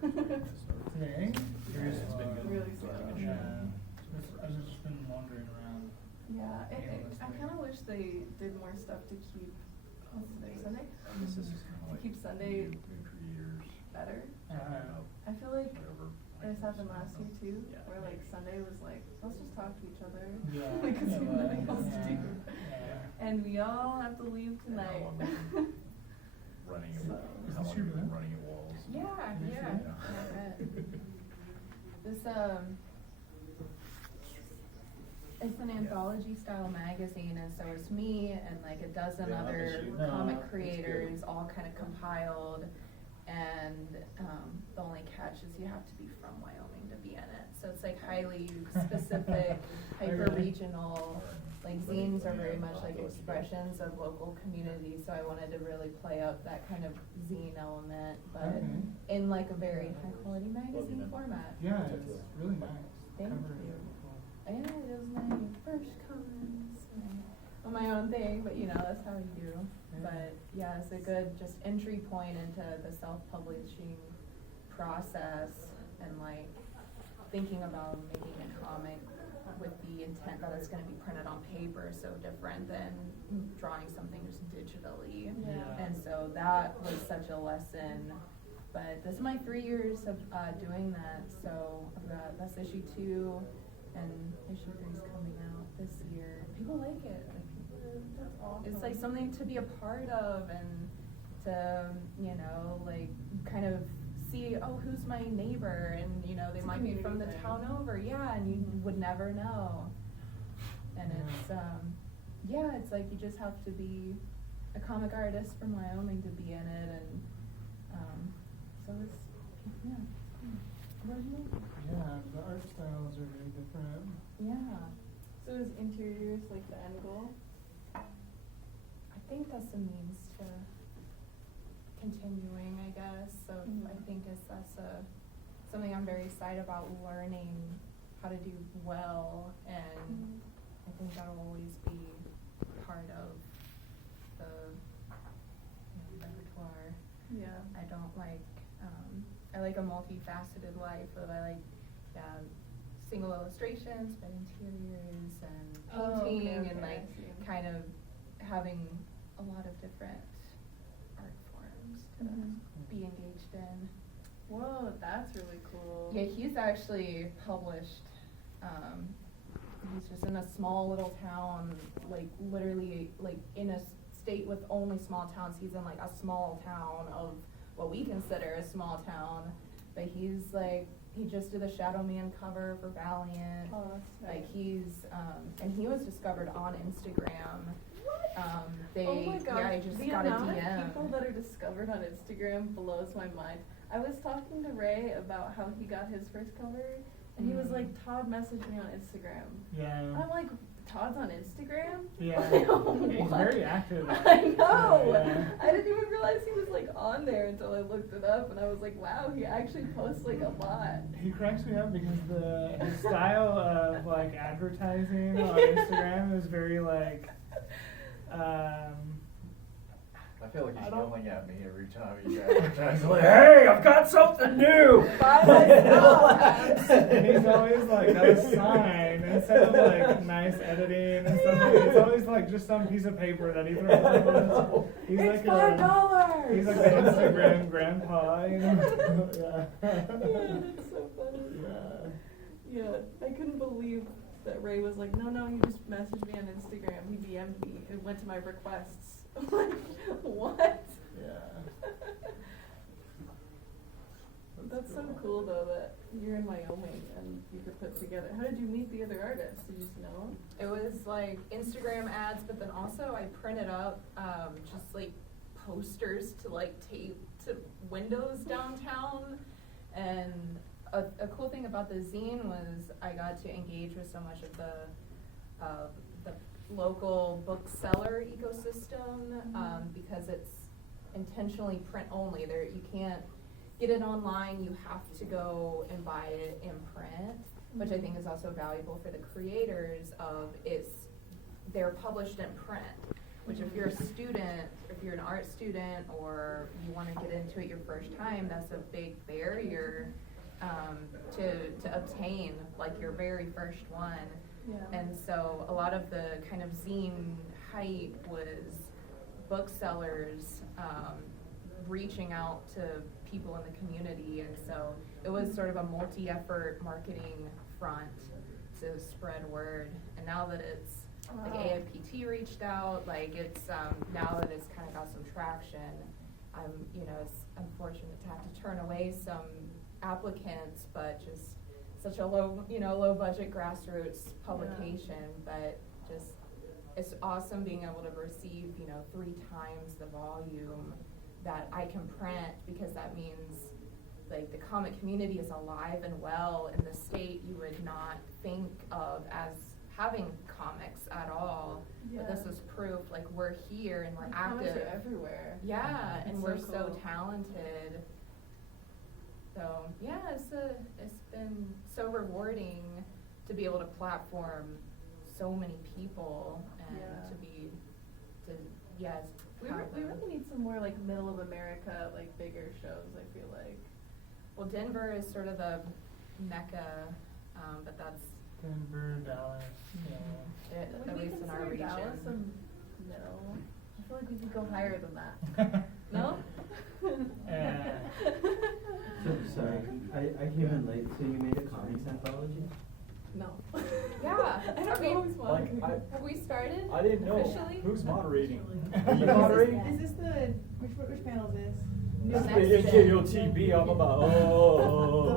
Today? It's been good. Really slow. Yeah. I've just been wandering around. Yeah, I kind of wish they did more stuff to keep, what's today, Sunday? This is To keep Sunday better. I feel like this happened last year too, where like Sunday was like, let's just talk to each other. Yeah. Because we have nothing else to do. Yeah. And we all have to leave tonight. Running So, is how this long your you've been bed? running at walls. Yeah. This it's an anthology style magazine, and so it's me and like a dozen Yeah, other that's you. comic No, creators all kind of compiled, and the only catch is you have to be from Wyoming to be in it. So it's like highly specific, hyper regional. Like zines are very much like expressions of local communities, so I wanted to really play up that kind of zine element, but in like a very high quality magazine format. Yeah, it's really nice. Thank Cover is you. really cool. And it was my first comments on my own thing, but you know, that's how you do. But yeah, it's a good just entry point into the self-publishing process, and like thinking about making a comic with the intent that it's going to be printed on paper, so different than drawing something just digitally. Yeah. And so that was such a lesson. But this is my 3 years of doing that, so I've got that's issue 2, and issue 3 is coming out this year. People like it. Like, That's awesome. it's like something to be a part of, and to, you know, like kind of see, oh, who's my neighbor, and you know, they It's a might be from the community town thing. over, yeah, and you would never know. And it's yeah, it's like you just have to be a comic artist from Wyoming to be in it, and so it's yeah. What do you think? Yeah, the art styles are very different. Yeah, So is interiors like the end goal? I think that's a means to continuing, I guess. So I think that's something I'm very excited about, learning how to do well, and I think that'll always be part of the repertoire. Yeah. I don't like, I like a multifaceted life, but I like single illustrations, but interiors and painting, and like kind of having a lot of different art forms to be engaged in. Whoa, that's really cool. Yeah, he's actually published, he's just in a small little town, like literally like in a state with only small towns. He's in like a small town of what we consider a small town, but he's like, he just did a Shadow Man cover for Valiant. Oh, that's nice. Like he's, and he was discovered on Instagram. Oh my gosh, I just the got a amount DM. of people that are discovered on Instagram blows my mind. I was talking to Ray about how he got his first cover, and he was like, Todd messaged me on Instagram. Yeah. I'm like, Todd's on Instagram? Yeah. He's What? very active. I know! Yeah. I didn't even realize he was like on there until I looked it up, and I was like, wow, he actually posts like a lot. He cracks me up because his style of like advertising on Instagram is very like, I feel like I he's don't- yelling at me every time you advertise. Like, hey, I've got something new! Buy my stuff. he's always like got a sign instead of like nice editing and stuff. It's always like just some piece of paper that he throws on. He's It's like $5. he's like the Instagram grandpa, you know? Yeah. Yeah, that's so funny. Yeah. Yeah, I couldn't believe that Ray was like, no, he just messaged me on Instagram. He DM'd me and went to my requests. I'm like, what? Yeah. That's so cool though that you're in Wyoming and you could put together. How did you meet the other artists? Did you just know them? It was like Instagram ads, but then also I printed up just like posters to like tape to windows downtown. And a cool thing about the zine was I got to engage with so much of the local bookseller ecosystem, because it's intentionally print only. There, you can't get it online, you have to go and buy it in print, which I think is also valuable for the creators of they're published in print, which if you're a student, if you're an art student, or you want to get into it your first time, that's a big barrier to obtain, like your very first one. Yeah. And so a lot of the kind of zine hype was booksellers reaching out to people in the community, and so it was sort of a multi-effort marketing front to spread word. And now that it's like AFPT reached out, like it's now that it's kind of got some traction, it's unfortunate to have to turn away some applicants, but just such a low budget grassroots publication, but just it's awesome being able to receive 3 times the volume that I can print, because that means like the comic community is alive and well in the state you would not think of as having comics at all. Yeah. But this is proof, like we're here and we're The active. comics are everywhere. Yeah, and It's we're so so cool. talented. So yeah, it's been so rewarding to be able to platform so many people and We really need some more like middle of America, like bigger shows, I feel like. Well, Denver is sort of the mecca, but that's Denver, Dallas, at least in our region. Dallas middle? I feel like we could go higher than that. No? So, sorry, I came in late, so you made a comics anthology? No. Yeah, I don't I mean, know who's Like, have we started? I didn't know. Officially? Who's moderating? Is Are you this- moderating? Is this which panel is this? This Next is gen. NKOTB, I'm about, The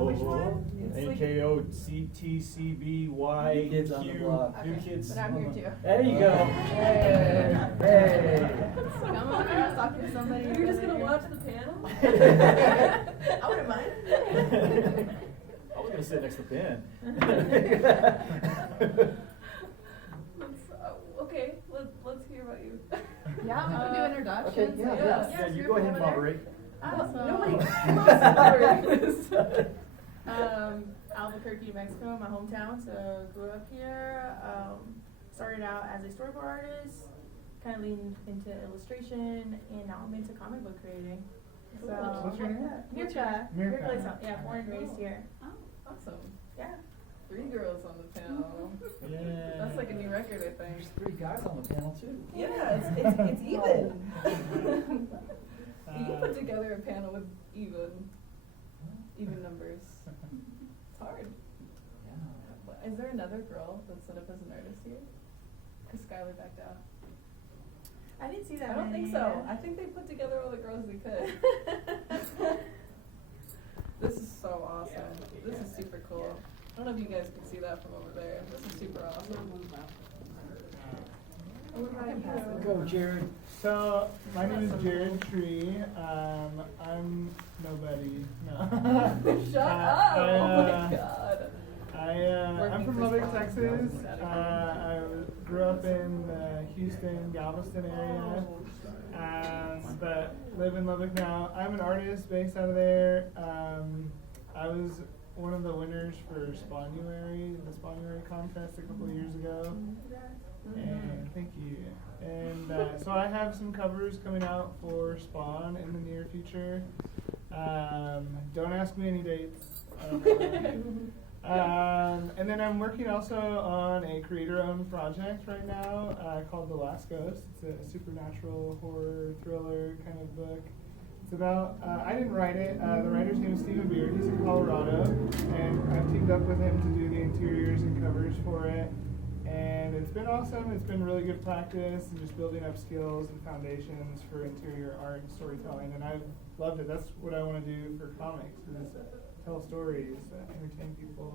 which one? It's like- NKOTCBY. New Kids on the Block. New Okay, kids. but I'm here too. There you go. Hey, hey. Come on, I was talking to somebody. You're just gonna earlier. watch the panel? I wouldn't mind. I was gonna sit next to Ben. Okay, let's hear about you. Yeah, we can do introductions. Okay, Yeah, you go ahead and moderate. Awesome. Nobody wants to moderate. Albuquerque, New Mexico, my hometown, so grew up here. Started out as a storyboard artist, kind of leaned into illustration, and now I'm into comic book creating. So, What's your name? Myrka. Myrka. Elizalde. Yeah, born and raised here. Oh, awesome. Yeah. 3 girls on the panel. Yeah. That's like a new record, I think. There's 3 guys on the panel too. Yeah, it's even. You can Uh, put together a panel with even numbers. It's hard. Yeah. Is there another girl that's set up as an artist here? Because Skylar backed out. I didn't see that. I don't think many. so. I think they put together all the girls they could. This is so awesome. This is super cool. I don't know if you guys can see that from over there. This is super awesome. What about you? Go, Jared. So, my name is Jared Tree. I'm nobody. No. Shut up! Oh my I, god. I'm from Lubbock, Texas. I grew up in the Houston, Galveston area, but live in Lubbock now. I'm an artist based out of there. I was one of the winners for Spawnuary, the Spawnuary contest a couple of years ago. And thank you. And so I have some covers coming out for Spawn in the near future. Don't ask me any dates. I don't know. And then I'm working also on a creator-owned project right now called The Last Ghost. It's a supernatural horror thriller kind of book. It's about, I didn't write it, the writer's name is Stephen Beard, he's in Colorado, and I've teamed up with him to do the interiors and covers for it. And it's been awesome, it's been really good practice and just building up skills and foundations for interior art and storytelling, and I've loved it. That's what I want to do for comics, is tell stories, entertain people,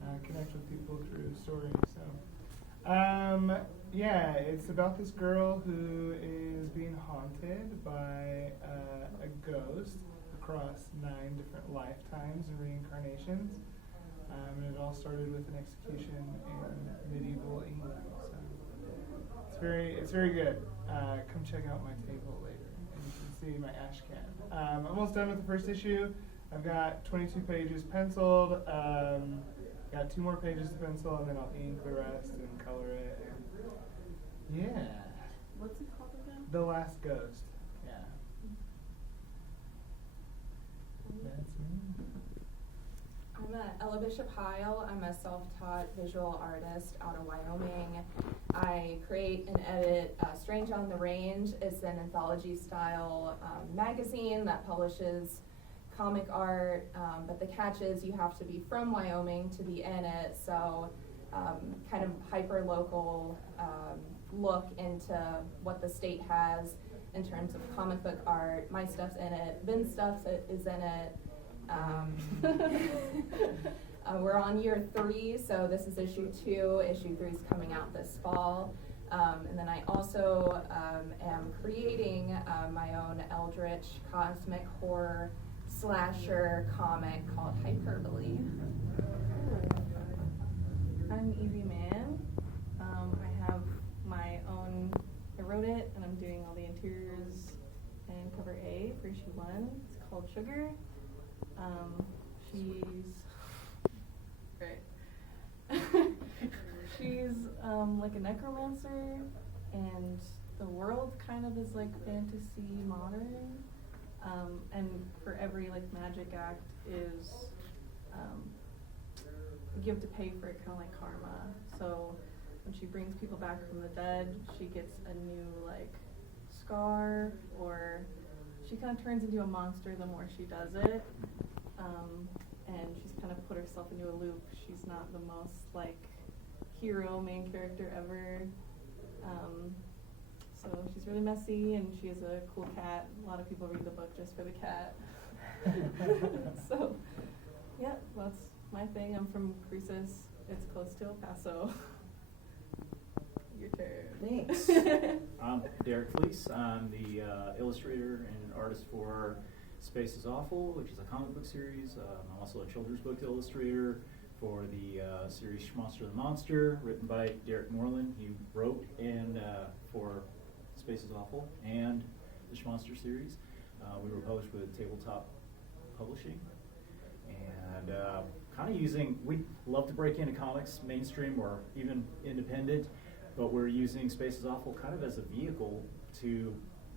and connect with people through stories. So, yeah, it's about this girl who is being haunted by a ghost across 9 different lifetimes and reincarnations. And it all started with an execution in medieval England. So it's very good. Come check out my table later, and you can see my ash can. I'm almost done with the first issue. I've got 22 pages penciled. Got 2 more pages to pencil, and then I'll ink the rest and color it. Yeah. What's it called again? The Last Ghost. Yeah. That's me. I'm Ella Bishop-Heil. I'm a self-taught visual artist out of Wyoming. I create and edit Strange on the Range. It's an anthology-style magazine that publishes comic art, but the catch is you have to be from Wyoming to be in it, so kind of hyper-local look into what the state has in terms of comic book art. My stuff's in it. Ben's stuff is in it. We're on year 3, so this is issue 2. Issue 3 is coming out this fall. And then I also am creating my own eldritch cosmic horror slasher comic called Hyperbole. I'm Evie Mann. I have my own, I wrote it and I'm doing all the interiors and cover A for issue 1. It's called Sugar. She's like a necromancer, and the world kind of is like fantasy modern. And for every like magic act is you have to pay for it, kind of like karma. So when she brings people back from the dead, she gets a new like scar, or she kind of turns into a monster the more she does it. And she's kind of put herself into a loop. She's not the most like hero main character ever. So she's really messy, and she has a cool cat. A lot of people read the book just for the cat. So yeah, that's my thing. I'm from Cruces. It's close to El Paso. Your turn. Thanks. I'm Derrick Fleece. I'm the illustrator and artist for Space is Awful, which is a comic book series. I'm also a children's book illustrator for the series Monster the Monster, written by Derrick Moreland. He wrote and for Space is Awful and the Monster series. We were published with Tabletop Publishing, and kind of we love to break into comics, mainstream or even independent, but we're using Space is Awful kind of as a vehicle to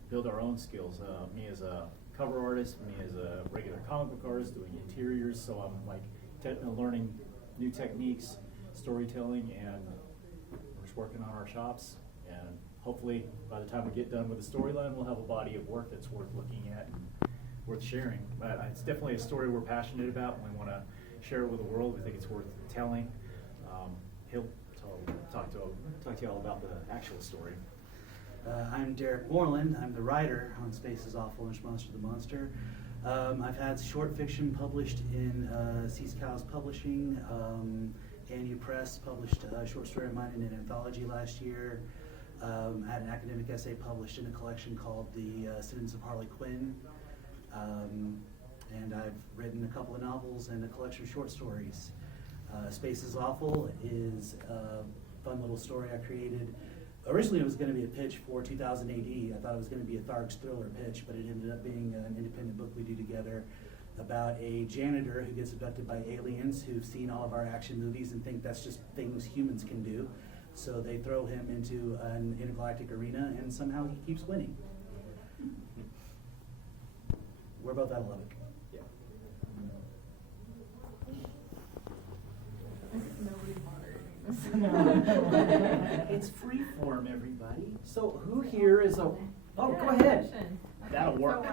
build our own skills. Me as a cover artist, me as a regular comic book artist doing interiors, so I'm like learning new techniques, storytelling, and we're just working on our chops, and hopefully by the time we get done with the storyline, we'll have a body of work that's worth looking at and worth sharing. But it's definitely a story we're passionate about, and we want to share it with the world. We think it's worth telling. He'll talk to y'all about the actual story. I'm Derrick Moreland. I'm the writer on Space is Awful and Monster the Monster. I've had short fiction published in Seas Cows Publishing. Anu Press published a short story of mine in an anthology last year. I had an academic essay published in a collection called The Sins of Harley Quinn. And I've written a couple of novels and a collection of short stories. Space is Awful is a fun little story I created. Originally it was going to be a pitch for 2000 AD. I thought it was going to be a Thargs thriller pitch, but it ended up being an independent book we do together about a janitor who gets abducted by aliens who've seen all of our action movies and think that's just things humans can do. So they throw him into an intergalactic arena, and somehow he keeps winning. We're both out of Lubbock. Yeah. Nobody's moderating this. It's freeform, everybody. So who here is a... Oh, go ahead. That'll work. So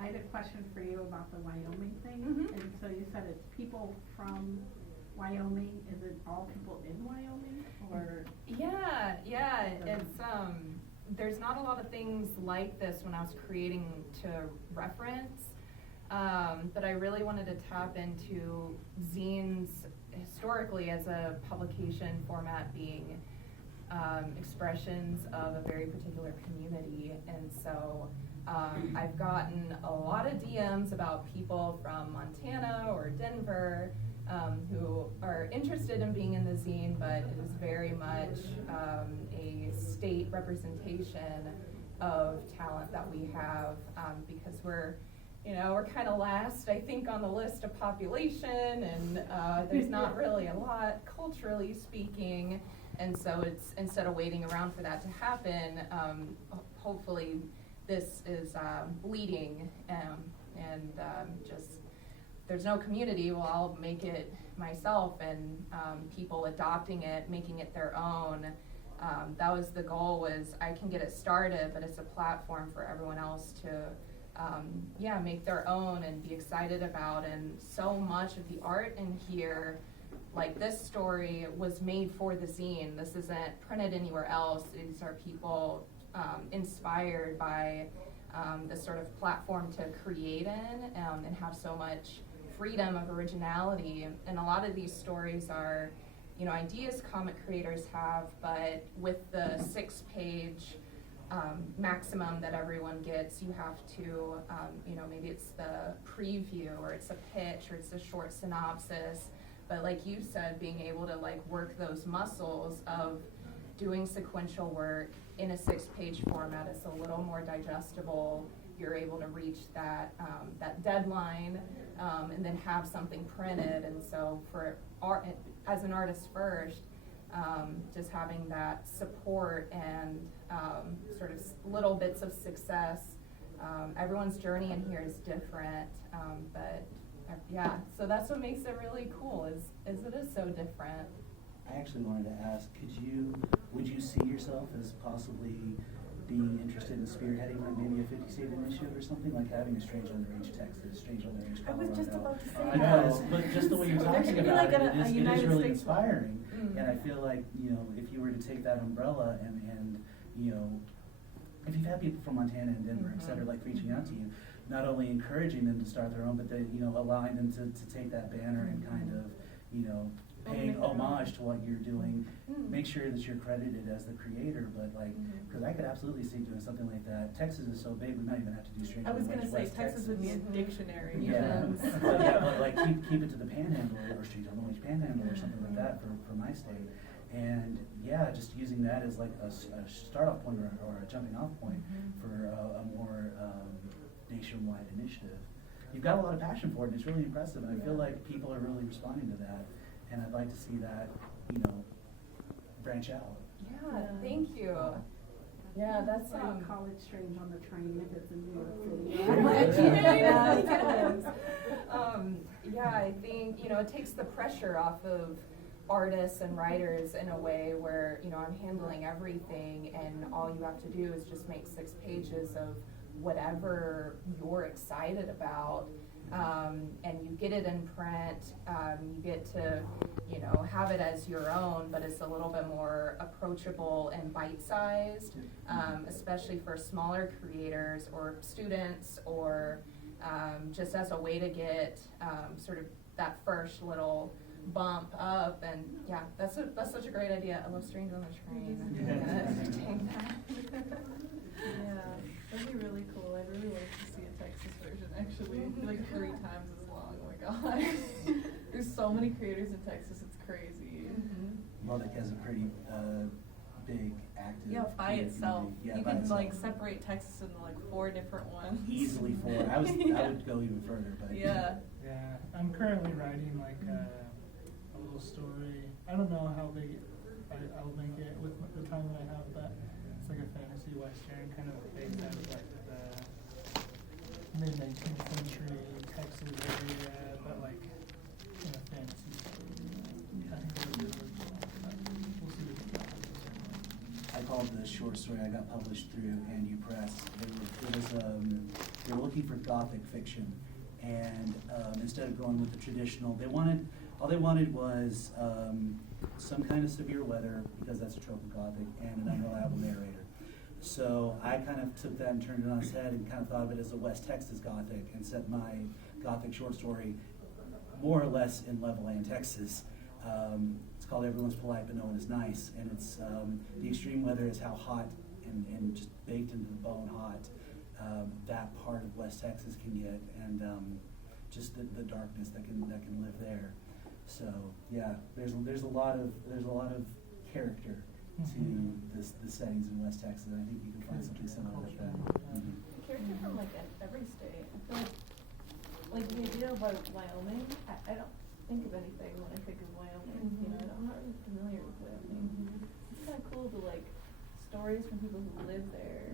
I had a question for you about the Wyoming thing. Mm-hmm. And so you said it's people from Wyoming. Is it all people in Wyoming, or? Yeah, it's there's not a lot of things like this when I was creating to reference, but I really wanted to tap into zines historically as a publication format being expressions of a very particular community, and so I've gotten a lot of DMs about people from Montana or Denver who are interested in being in the zine, but it is very much a state representation of talent that we have, because we're kind of last, I think, on the list of population, and there's not really a lot culturally speaking, And so it's, instead of waiting around for that to happen, hopefully this is leading, and just, there's no community, well, I'll make it myself, and people adopting it, making it their own. That was the goal, was I can get it started, but it's a platform for everyone else to make their own and be excited about. And so much of the art in here, like this story, was made for the zine. This isn't printed anywhere else. These are people inspired by this sort of platform to create in, and have so much freedom of originality. And a lot of these stories are, you know, ideas comic creators have, but with the 6-page maximum that everyone gets, you have to, you know, maybe it's the preview, or it's a pitch, or it's a short synopsis. But like you said, being able to like work those muscles of doing sequential work in a 6-page format is a little more digestible. You're able to reach that that deadline, and then have something printed. And so for art, as an artist first, just having that support and sort of little bits of success. Everyone's journey in here is different, but yeah, so that's what makes it really cool, is it is so different. I actually wanted to ask, would you see yourself as possibly being interested in spearheading like maybe a 50-state initiative or something, like having a Strange Underage Texas, Strange Underage I Colorado? was just about to say I know, but just the way you're There talking should be about like it, a it United is really States inspiring. Mm. And I feel like, you know, if you were to take that umbrella and you know, if you've had people from Montana and Denver, et cetera, like reaching out to you, not only encouraging them to start their own, but they, you know, allowing them to take that banner and kind of, you know, paying homage to what you're doing. Make sure that you're credited as the creator, but like, because I could absolutely see doing something like that. Texas is so big, we might even have to do Strange I was gonna Underage say West Texas would be a dictionary. Yeah, but yeah, but like keep it to the Panhandle, or Strange Underage Panhandle, or something like that for my state. And yeah, just using that as like a start off point, or a jumping off point for a more nationwide initiative. You've got a lot of passion for it, and it's really impressive, and I feel like people are really responding to that, and I'd like to see that, you know, branch out. Yeah, thank you. Yeah, that's Like college strange on the train if it's in New York City. Yeah, I think, you know, it takes the pressure off of artists and writers in a way where, you know, I'm handling everything, and all you have to do is just make 6 pages of whatever you're excited about, and you get it in print. You get to, you know, have it as your own, but it's a little bit more approachable and bite-sized, especially for smaller creators or students, or just as a way to get sort of that first little bump up. And yeah, that's such a great idea. I love Strange on the Train. I'm gonna take that. Yeah, that'd be really cool. I'd really like to see a Texas version, actually. Like 3 times as long. Oh my god. There's so many creators in Texas, it's crazy. Lubbock has a pretty big active. Yeah, by creative itself. community. Yeah, You by can itself. like separate Texas into like 4 different ones. Easily 4. I would go even further, but Yeah. Yeah, I'm currently writing like a little story. I don't know how big I'll make it with the time that I have, but it's like a fantasy western, kind of based out of like the mid-19th century Texas area, but like in a fantasy story. I think it'll be really cool, but we'll see what the happens. I called the short story I got published through NU Press. They were looking for Gothic fiction, and instead of going with the traditional, all they wanted was some kind of severe weather, because that's a trope of Gothic, and an unreliable narrator. So I kind of took that and turned it on its head, and kind of thought of it as a West Texas Gothic, and set my Gothic short story more or less in Levelland, Texas. It's called Everyone's Polite But No One Is Nice, and it's the extreme weather is how hot and just baked into the bone hot that part of West Texas can get, and just the darkness that can live there. So yeah, there's a lot of character to the settings in West Texas, and I think you can find something similar with that. Character from like every state. I feel like the idea of like Wyoming, I don't think of anything when I think of Wyoming. You know, I'm not really familiar with Wyoming. kind of cool to like stories from people who live there.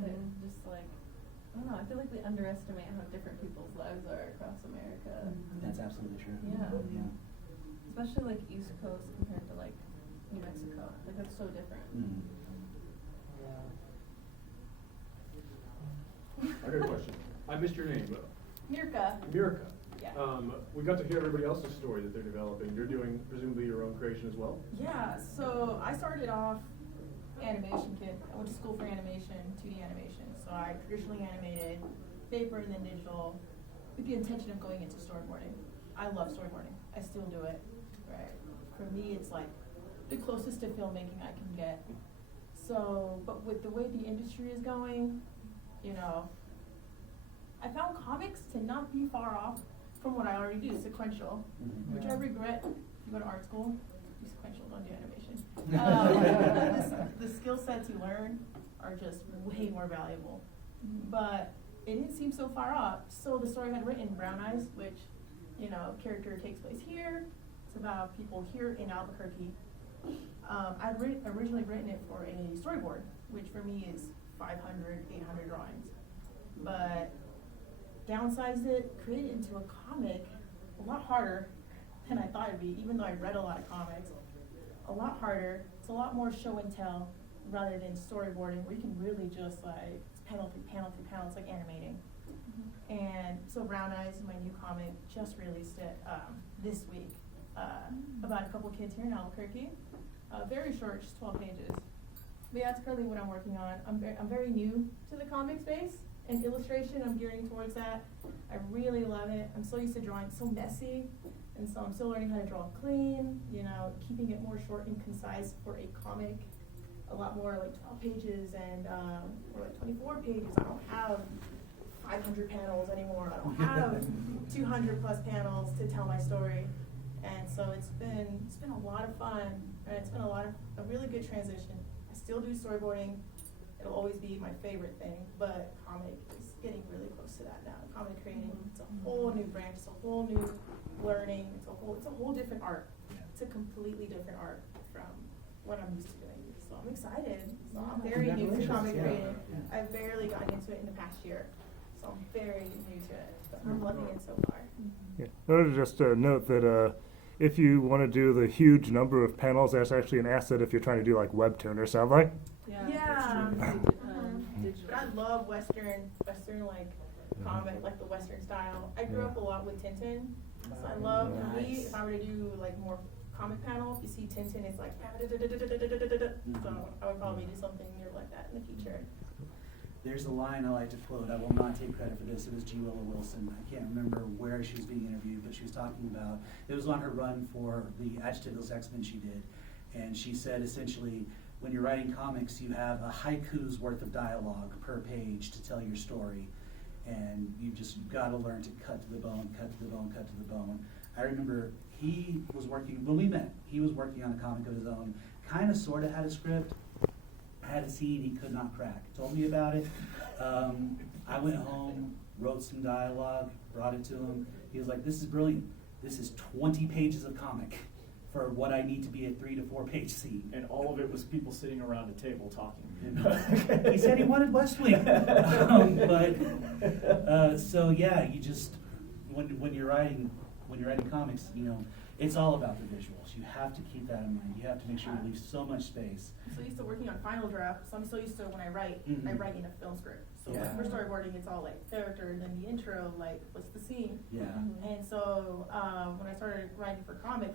That just like, I don't know, I feel like we underestimate how different people's lives are across America. That's absolutely true. Yeah. Yeah. Especially like East Coast compared to like New Mexico. Like that's so different. I got a question. I missed your name, but Myrka. Myrka. Yeah. We got to hear everybody else's story that they're developing. You're doing presumably your own creation as well? Yeah, so I started off animation kid. I went to school for animation, 2D animation. So I traditionally animated paper and then digital with the intention of going into storyboarding. I love storyboarding. I still do it. Right. For me, it's like the closest to filmmaking I can get. So, but with the way the industry is going, you know, I found comics to not be far off from what I already do, sequential, which I regret. If you go to art school, do sequential, don't do animation. The skill sets you learn are just way more valuable. But it didn't seem so far off. So the story I had written, Brown Eyes, which, you know, character takes place here. It's about people here in Albuquerque. I'd originally written it for a storyboard, which for me is 500, 800 drawings. But downsized it, created it into a comic, a lot harder than I thought it'd be, even though I read a lot of comics. A lot harder. It's a lot more show and tell rather than storyboarding, where you can really just like, it's panel through panel through panel, it's like animating. And so Brown Eyes, my new comic, just released it this week about a couple kids here in Albuquerque. Very short, just 12 pages. But yeah, that's currently what I'm working on. I'm very new to the comic space and illustration. I'm gearing towards that. I really love it. I'm so used to drawing so messy, and so I'm still learning how to draw clean. You know, keeping it more short and concise for a comic. A lot more like 12 pages and or like 24 pages. I don't have 500 panels anymore. I don't have 200 plus panels to tell my story. And so it's been a lot of fun, and it's been a really good transition. I still do storyboarding. It'll always be my favorite thing, but comic is getting really close to that now. Comic creating, it's a whole new branch, it's a whole new learning, it's a whole different art. It's a completely different art from what I'm used to doing. So I'm excited. So I'm very new to comic creating. I've barely gotten into it in the past year. So I'm very new to it. But I'm loving it so far. Yeah. Just a note that if you want to do the huge number of panels, that's actually an asset if you're trying to do like Webtoon or something. Yeah. But I love Western like comic, like the Western style. I grew up a lot with Tintin. So I love, for me, if I were to do like more comic panel, if you see Tintin, it's like, so I would probably do something new like that in the future. There's a line I like to quote. I will not take credit for this. It was G. Willow Wilson. I can't remember where she was being interviewed, but she was talking about, it was on her run for the Adjectiveless X-Men she did. And she said essentially, when you're writing comics, you have a haiku's worth of dialogue per page to tell your story. And you just got to learn to cut to the bone, cut to the bone, cut to the bone. I remember he was working, when we met, he was working on a comic of his own, kind of sort of had a script, had a scene he could not crack. Told me about it. I went home, wrote some dialogue, brought it to him. He was like, this is brilliant. This is 20 pages of comic for what I need to be a 3 to 4 page scene. And all of it was people sitting around a table talking. He said he wanted West Wing. So yeah, you just, when you're writing comics, you know, it's all about the visuals. You have to keep that in mind. You have to make sure you leave so much space. I'm so used to working on final draft, so I'm so used to when I write, I write in a film script. So Yeah. like for storyboarding, it's all like character, and then the intro, like what's the scene. Yeah. And so when I started writing for the comic,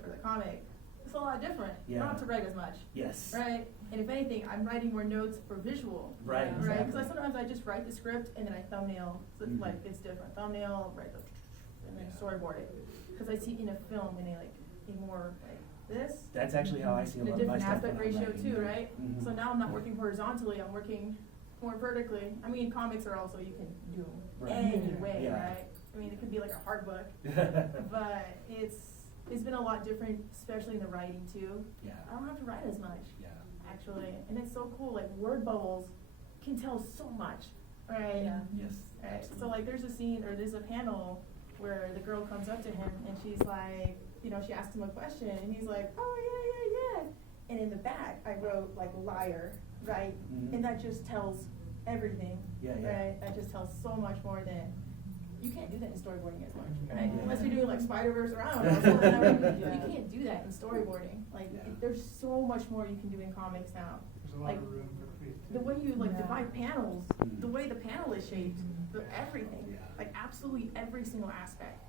it's a lot different. You Yeah. don't have to write as much, Yes. right? And if anything, I'm writing more notes for visual. Right, Right? exactly. Because sometimes I just write the script and then I thumbnail. So it's like it's different. Thumbnail, write the, and then storyboard it. Because I see in a film and they like be more like this. That's actually how I see a And a lot of my different stuff. aspect when I'm ratio writing. too, right? Mhm. So now I'm not working horizontally, I'm working more vertically. I mean, comics are also, you can do them Right. any way, Yeah. right? I mean, it could be like a hard book, but it's been a lot different, especially in the writing too. Yeah. I don't have to write as much, Yeah. actually, and it's so cool, like word bubbles can tell so much, right? Yeah. Yes. Right. So like there's a scene, or there's a panel where the girl comes up to him and she's like, you know, she asks him a question and he's like, oh yeah. And in the back, I wrote like liar, right? Mhm. And that just tells everything, Yeah, yeah. right? That just tells so much more than, you can't do that in storyboarding as much, right? Yeah. Unless you're doing like Spider-Verse or I don't know, something that you can't do that in storyboarding. Like, Yeah. there's so much more you can do in comics now. There's a lot Like, of room for creativity. the way you like Yeah. divide panels, Mhm. the way the panel is shaped, the everything, Yeah. like absolutely every single aspect.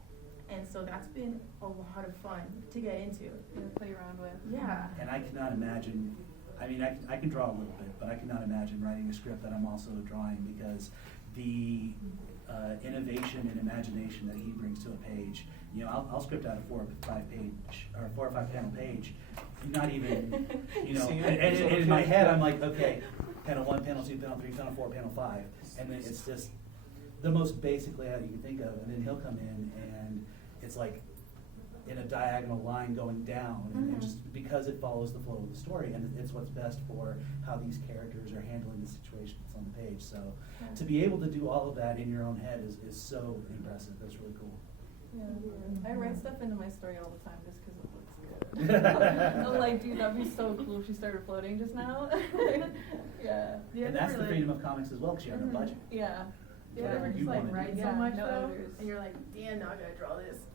And so that's been a lot of fun to get into. To play around with. Yeah. And I cannot imagine, I mean, I can draw a little bit, but I cannot imagine writing a script that I'm also drawing, because the innovation and imagination that he brings to a page, you know, I'll script out a 4 or 5 panel page, not even, you know, See, and it's in my okay. head, I'm like, okay, panel 1, panel 2, panel 3, panel 4, panel 5, and then it's just the most basic layout you can think of, and then he'll come in and it's like in a diagonal line going down, and Mhm. just because it follows the flow of the story, and it's what's best for how these characters are handling the situation that's on the page. So to be able to do all of that in your own head is so impressive. That's really cool. Yeah. I write stuff into my story all the time just because it looks good. I'm like, dude, that'd be so cool if she started floating just now. Yeah. And that's the freedom of comics as well, because you have no budget. Yeah. Do you Whatever ever you just like wanna write do. so Yeah, much no though, editors. and you're like, damn, now I gotta draw this.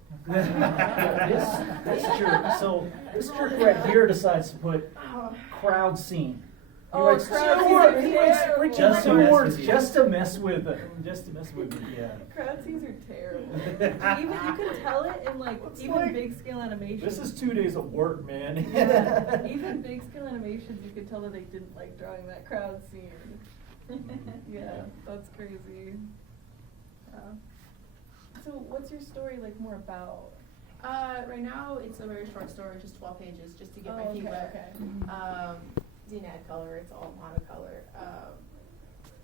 This jerk, so this jerk right here decides to put Oh. crowd scene. He Oh, writes crowd two scene words, is he writes terrible. freaking Just to two mess words, with you. just to mess with it, just to mess with me. Yeah. Crowd scenes are terrible. Even you can tell it in like It's even like, big scale animations. This is 2 days of work, man. Yeah. Even big scale animations, you could tell that they didn't like drawing that crowd scene. Yeah, that's crazy. So what's your story like more about? Right now it's a very short story, just 12 pages, just to get my feet okay, wet. okay. Didn't add color, it's all monocolor.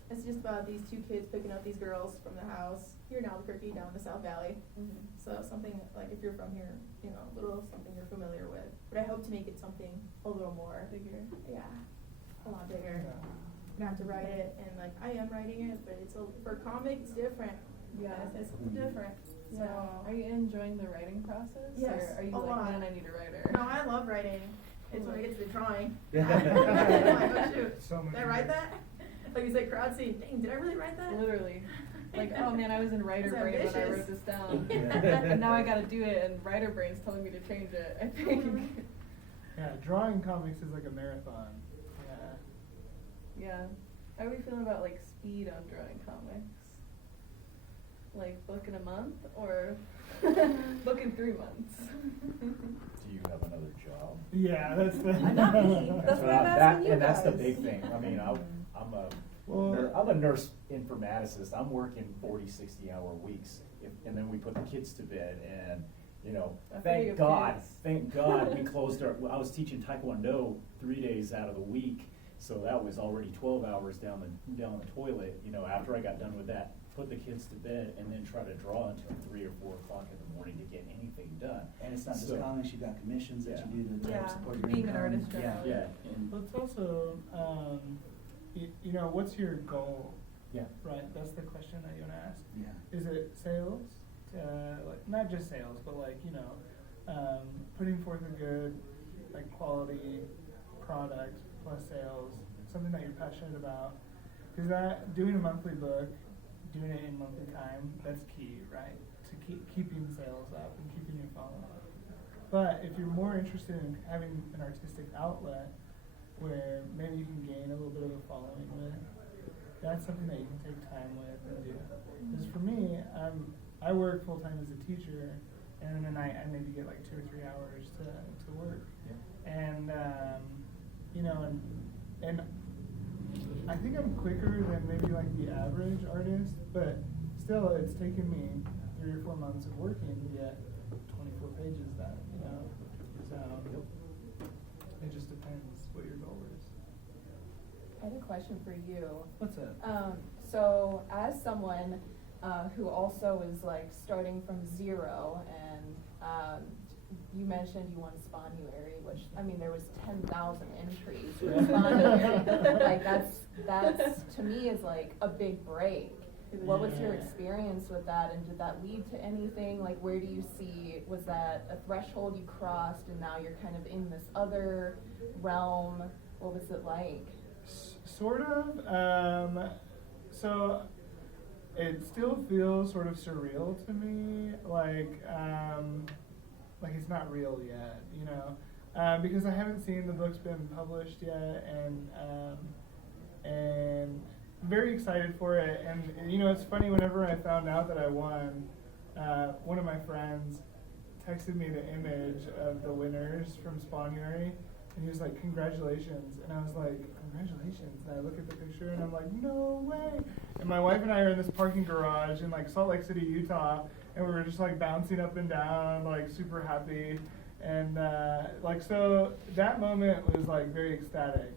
It's just about these 2 kids picking up these girls from the house here in Albuquerque, down in the South Valley. So something like if you're from here, you know, a little something you're familiar with. But I hope to make it something a little more Bigger. yeah, a lot bigger. I have to write it, and like I am writing it, but it's for comic, it's different. Yeah. It's different. So Yeah. Are you enjoying the writing process? Yes, Or are you a like, lot. man, I need a writer? no, I love writing. It's when I get to the drawing. Yeah. I'm like, oh shoot, So much did I write that? Like you said, crowd scene. Dang, did I really write that? Literally. Like, oh man, I was in writer It's brain when I ambitious. wrote this down. Yeah. And now I gotta do it, and writer brain's telling me to change it, I think. Yeah, drawing comics is like a marathon. Yeah. Yeah. How are we feeling about like speed on drawing comics? Like book in a month or book in 3 months? Do you have another job? Yeah, that's the. Not me. That's what I'm asking you And that's the guys. big thing. I mean, Well- I'm a nurse informaticist. I'm working 40, 60-hour weeks. And then we put the kids to bed, and, you know, That's pretty thank good God, kids. thank God we closed I was teaching Taekwondo 3 days out of the week. So that was already 12 hours down the toilet, you know, after I got done with that. Put the kids to bed and then try to draw until 3 or 4 o'clock in the morning to get anything done. And it's not just So- comics, you've got commissions that you do to Yeah. help support your Being an income. artist Yeah. generally. Yeah, and But it's also, you know, what's your goal? yeah. Right, that's the question that you want to ask. Yeah. Is it sales? Like not just sales, but like putting forth a good, like quality product plus sales, something that you're passionate about. Because that doing a monthly book, doing it in monthly time, that's key, right? To keeping sales up and keeping your following up. But if you're more interested in having an artistic outlet where maybe you can gain a little bit of a following with, that's something that you can take time with and do. Because for me, I work full time as a teacher, and in the night I maybe get like 2 or 3 hours to work. Yeah. And and I think I'm quicker than maybe like the average artist, but still it's taken me 3 or 4 months of working to get 24 pages done, you know. So it just depends what your goal is. I had a question for you. What's up? So as someone who also is like starting from zero, and you mentioned you won Spanuary, which I mean there was 10,000 entries for Spanuary. Like that's to me is like a big break. What was your Yeah. experience with that, and did that lead to anything? Like, where do you see, was that a threshold you crossed and now you're kind of in this other realm? What was it like? Sort of. So it still feels sort of surreal to me, like it's not real yet, you know, because I haven't seen the book's been published yet, and very excited for it. And you know, it's funny, whenever I found out that I won, one of my friends texted me the image of the winners from Spawnuary, and he was like, "Congratulations!" And I was like, "Congratulations!" And I look at the picture, and I'm like, "No way!" And my wife and I are in this parking garage in like Salt Lake City, Utah, and we were just like bouncing up and down, like super happy, and so that moment was like very ecstatic,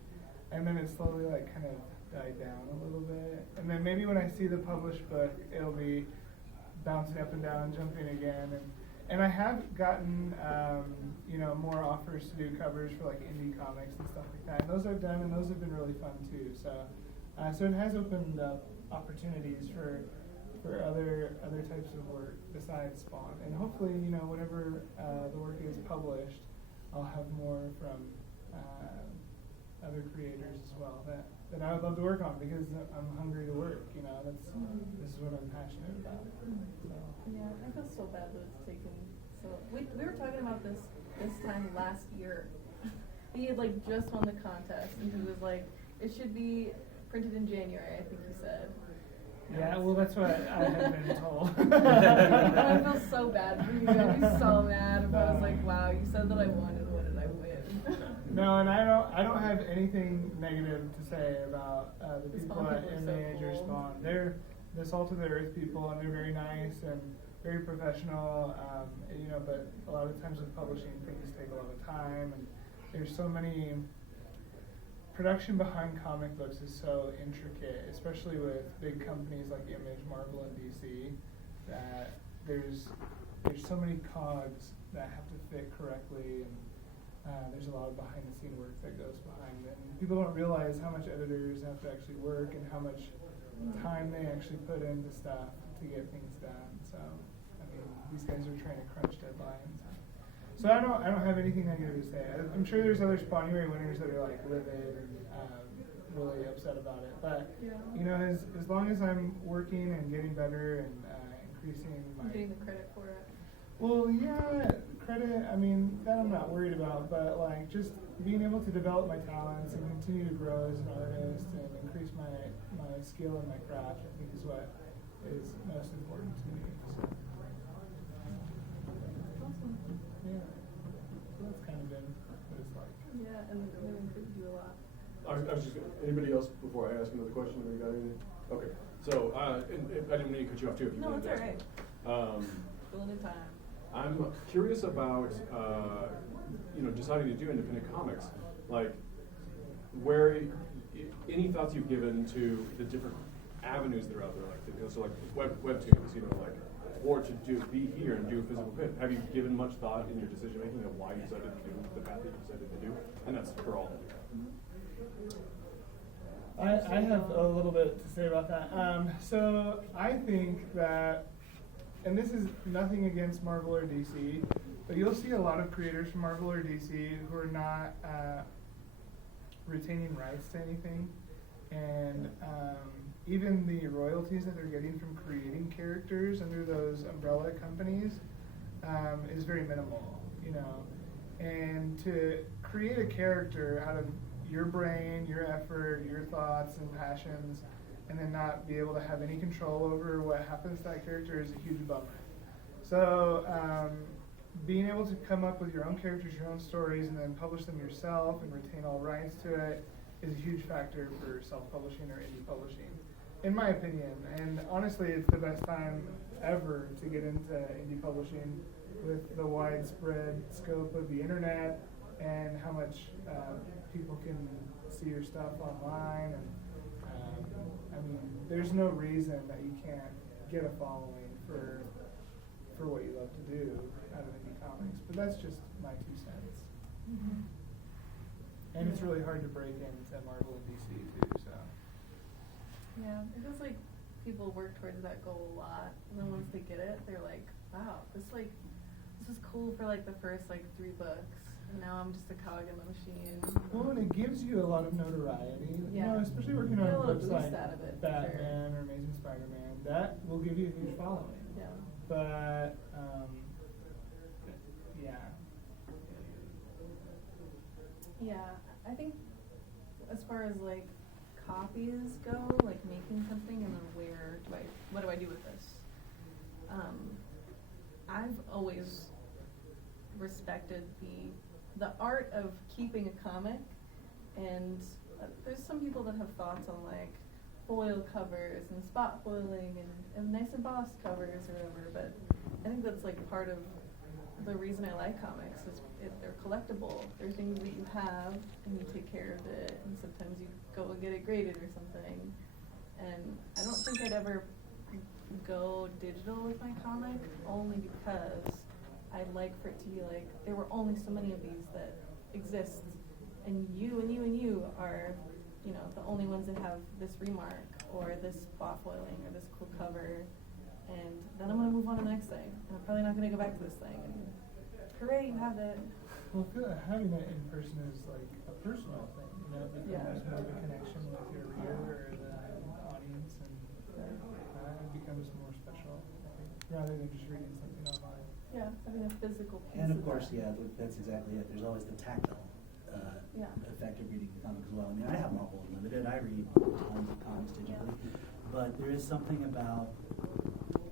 and then it slowly like kind of died down a little bit, and then maybe when I see the published book, it'll be bouncing up and down, jumping again, and I have gotten you know, more offers to do covers for like indie comics and stuff like that, and those I've done, and those have been really fun too. So so it has opened up opportunities for other types of work besides Spawn, and hopefully, you know, whenever the work is published, I'll have more from other creators as well that I would love to work on, because I'm hungry to work. You know, this is what I'm passionate about. So. Yeah, I feel so bad that it's taken so. We were talking about this time last year. He had like just won the contest, and he was like, "It should be printed in January," I think he said. Yeah, well, that's what I had been told. I feel so bad for you. I'd be so mad if I was like, "Wow, you said that I won, and what did I win?" No, and I don't have anything negative to say about the people at Image or Spawn. They're the salt of the earth people, and they're very nice and very professional. You know, but a lot of times with publishing, things take a lot of time, and there's so many. Production behind comic books is so intricate, especially with big companies like Image, Marvel, and DC, that there's so many cogs that have to fit correctly, and there's a lot of behind-the-scene work that goes behind it. And people don't realize how much editors have to actually work and how much time they actually put into stuff to get things done. So, I mean, these guys are trying to crunch deadlines. So I don't have anything negative to say. I'm sure there's other Spawnuary winners that are like livid and really upset about it. But you know, as long as I'm working and getting better and increasing my Getting the credit for it. Well, yeah, credit. I mean, that I'm not worried about. But like, just being able to develop my talents and continue to grow as an artist and increase my skill and my craft, I think is what is most important to me. So. Awesome. Yeah, so that's kind of been what it's like. Yeah, and they encourage you a lot. I was just, anybody else before I ask another question? Anybody got anything? Okay, so, and I didn't mean to cut you off too if you No, wanted it's to ask. alright. Filling in time. I'm curious about, you know, deciding to do independent comics. Like, any thoughts you've given to the different avenues that are out there, like, so like webtoons, you know, like, or to be here and do a physical print. Have you given much thought in your decision making of why you decided to do the path that you decided to do? And that's for all of you. I have a little bit to say about that. So I think that, and this is nothing against Marvel or DC, but you'll see a lot of creators from Marvel or DC who are not retaining rights to anything, and even the royalties that they're getting from creating characters under those umbrella companies is very minimal, you know. And to create a character out of your brain, your effort, your thoughts and passions, and then not be able to have any control over what happens to that character is a huge bummer. So being able to come up with your own characters, your own stories, and then publish them yourself and retain all rights to it is a huge factor for self-publishing or indie publishing, in my opinion. And honestly, it's the best time ever to get into indie publishing with the widespread scope of the internet and how much people can see your stuff online. And I mean, there's no reason that you can't get a following for what you love to do out of indie comics. But that's just my 2 cents. Mm-hmm. And it's really hard to break into Marvel and DC too. So. Yeah, it feels like people work towards that goal a lot, and then once they get it, they're like, wow, this is cool for like the first like 3 books, and now I'm just a cog in the machine. Well, and it gives you a lot of notoriety, you Yeah. know, especially working You on get a little books boost like out of it, for Batman or Amazing Spider-Man. That will give you a huge following. Yeah. But, yeah. Yeah, I think as far as like copies go, like making something and then what do I do with this? I've always respected the art of keeping a comic, and there's some people that have thoughts on like foil covers and spot foiling and nice embossed covers or whatever, but I think that's like part of the reason I like comics is they're collectible. They're things that you have and you take care of it, and sometimes you go and get it graded or something. And I don't think I'd ever go digital with my comic, only because I'd like for it to be like there were only so many of these that exist, and you and you and you are, you know, the only ones that have this remark or this spot foiling or this cool cover. And then I'm gonna move on to the next thing, and I'm probably not gonna go back to this thing. And hooray, you have it. Well, I feel like having it in person is like a personal thing, you know, because Yeah. there's more of a connection with your reader or the audience, and it becomes more special, I think, rather than just reading something online. Yeah, having a physical piece. And of of course, that. yeah, that's exactly it. There's always the tactile Yeah. effect of reading a comic as well. I mean, I have Marvel Unlimited. I read tons of comics digitally, but there is something about